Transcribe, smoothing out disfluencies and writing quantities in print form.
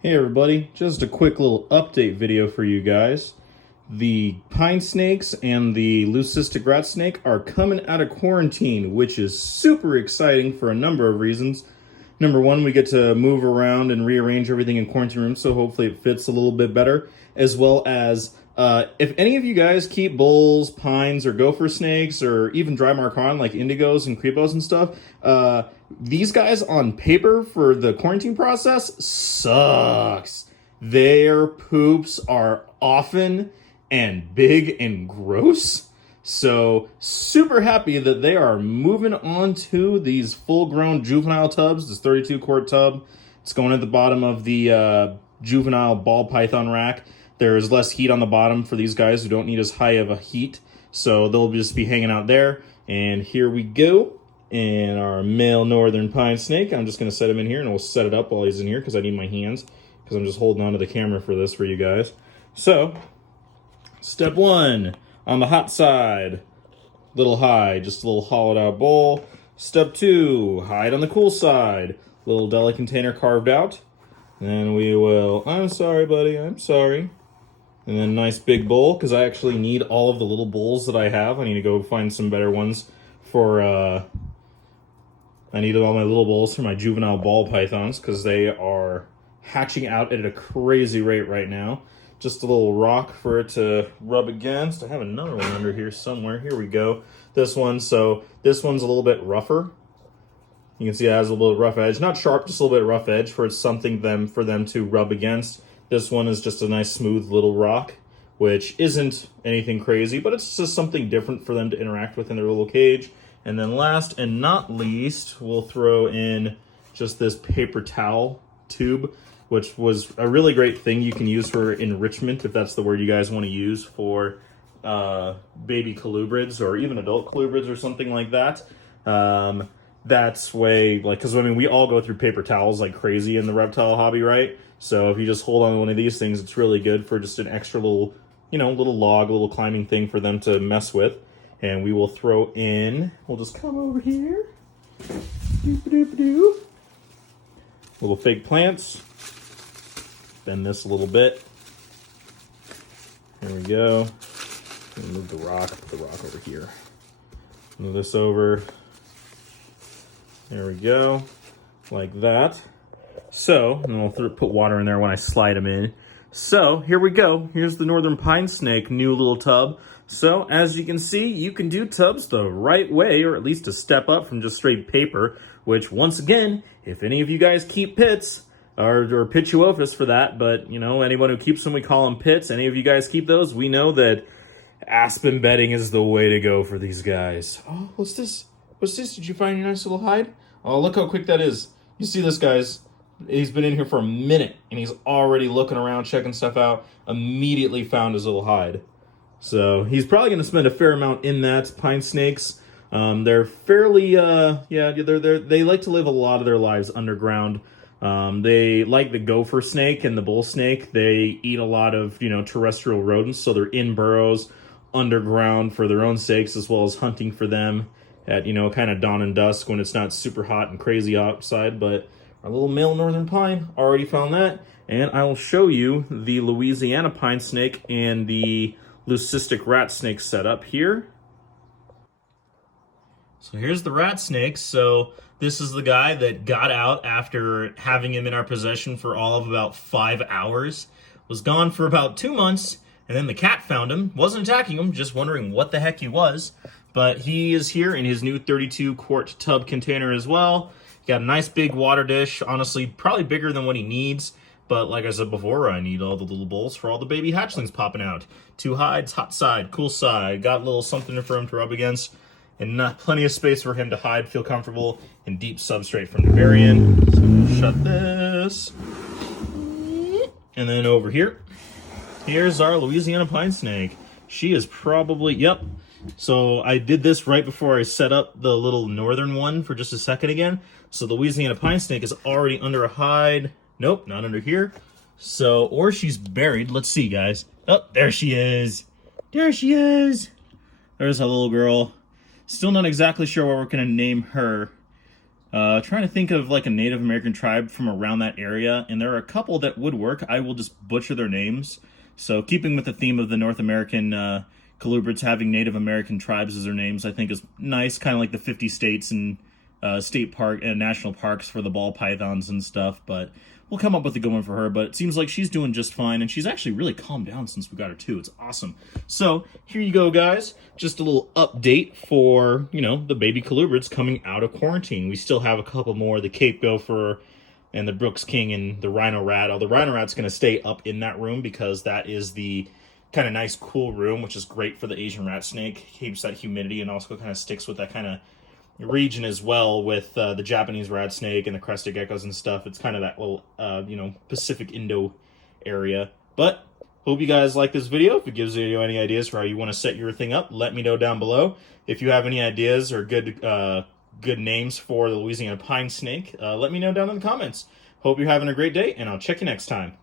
Hey everybody, just a quick little update video for you guys. The pine snakes and the leucistic rat snake are coming out of quarantine, which is super exciting for a number of reasons. Number one, we get to move around and rearrange everything in quarantine rooms, so hopefully it fits a little bit better, as well as if any of you guys keep bulls, pines, or gopher snakes, or even dry marcon like indigos and crepos and stuff, these guys on paper for the quarantine process sucks. Their poops are often and big and gross. So super happy that they are moving on to these full-grown juvenile tubs, this 32 quart tub. It's going at the bottom of the juvenile ball python rack. There's less heat on the bottom for these guys who don't need as high of a heat. So they'll just be hanging out there. And here we go. And our male northern pine snake. I'm just going to set him in here and we'll set it up while he's in here because I need my hands because I'm just holding onto the camera for this for you guys. So, step one, on the hot side, little hide, just a little hollowed out bowl. Step two, hide on the cool side, little deli container carved out. Then we will, I'm sorry buddy, I'm sorry. And then nice big bowl because I actually need all of the little bowls that I have. I need to go find some better ones for, I needed all my little bowls for my juvenile ball pythons because they are hatching out at a crazy rate right now. Just a little rock for it to rub against. I have another one under here somewhere. Here we go. This one, so this one's a little bit rougher. You can see it has a little rough edge. Not sharp, just a little bit rough edge for something for them to rub against. This one is just a nice smooth little rock, which isn't anything crazy, but it's just something different for them to interact with in their little cage. And then last and not least, we'll throw in just this paper towel tube, which was a really great thing you can use for enrichment, if that's the word you guys want to use for baby colubrids or even adult colubrids or something like that. That's way, like, because I mean, we all go through paper towels like crazy in the reptile hobby, right? So if you just hold on to one of these things, it's really good for just an extra little, little log, little climbing thing for them to mess with. And we will throw in, we'll just come over here. Doop-a-doop-a-doo. Little fake plants. Bend this a little bit. There we go. Move the rock, put the rock over here. Move this over. There we go. Like that. So, and I'll put water in there when I slide them in. So, here we go. Here's the northern pine snake new little tub. So, as you can see, you can do tubs the right way, or at least a step up from just straight paper, which, once again, if any of you guys keep pits, or pituophis for that, but, anyone who keeps them, we call them pits. Any of you guys keep those, we know that aspen bedding is the way to go for these guys. Oh, what's this? What's this? Did you find your nice little hide? Oh, look how quick that is. You see this, guys? He's been in here for a minute, and he's already looking around, checking stuff out, immediately found his little hide. So he's probably going to spend a fair amount in that. Pine snakes, they're fairly, they like to live a lot of their lives underground. They like the gopher snake and the bull snake. They eat a lot of, terrestrial rodents, so they're in burrows underground for their own sakes, as well as hunting for them at, kind of dawn and dusk when it's not super hot and crazy outside. But our little male northern pine already found that, and I will show you the Louisiana pine snake and the leucistic rat snake set up here. So here's the rat snake. So this is the guy that got out after having him in our possession for all of about 5 hours. Was gone for about 2 months, and then the cat found him. Wasn't attacking him, just wondering what the heck he was. But he is here in his new 32 quart tub container as well. Got a nice big water dish, honestly probably bigger than what he needs. But like I said before, I need all the little bowls for all the baby hatchlings popping out. 2 hides, hot side, cool side. Got a little something for him to rub against. And plenty of space for him to hide, feel comfortable, and deep substrate from the very end. So we'll shut this. And then over here, here's our Louisiana pine snake. She is probably, yep. So I did this right before I set up the little northern one for just a second again. So the Louisiana pine snake is already under a hide. Nope, not under here. So, or she's buried. Let's see, guys. Oh, there she is. There she is. There's a little girl. Still not exactly sure what we're going to name her. Trying to think of like a Native American tribe from around that area, and there are a couple that would work. I will just butcher their names. So, keeping with the theme of the North American colubrids having Native American tribes as their names, I think is nice. Kind of like the 50 states and state park and national parks for the ball pythons and stuff. But we'll come up with a good one for her. But it seems like she's doing just fine, and she's actually really calmed down since we got her too. It's awesome. So here you go, guys. Just a little update for the baby colubrids coming out of quarantine. We still have a couple more: the Cape Gopher and the Brooks King and the Rhino Rat. The Rhino Rat's going to stay up in that room because that is the kind of nice, cool room, which is great for the Asian rat snake. Keeps that humidity and also kind of sticks with that kind of region as well with the Japanese rat snake and the crested geckos and stuff. It's kind of that little, Pacific Indo area. But hope you guys like this video. If it gives you any ideas for how you want to set your thing up, let me know down below. If you have any ideas or good names for the Louisiana pine snake, let me know down in the comments. Hope you're having a great day, and I'll check you next time.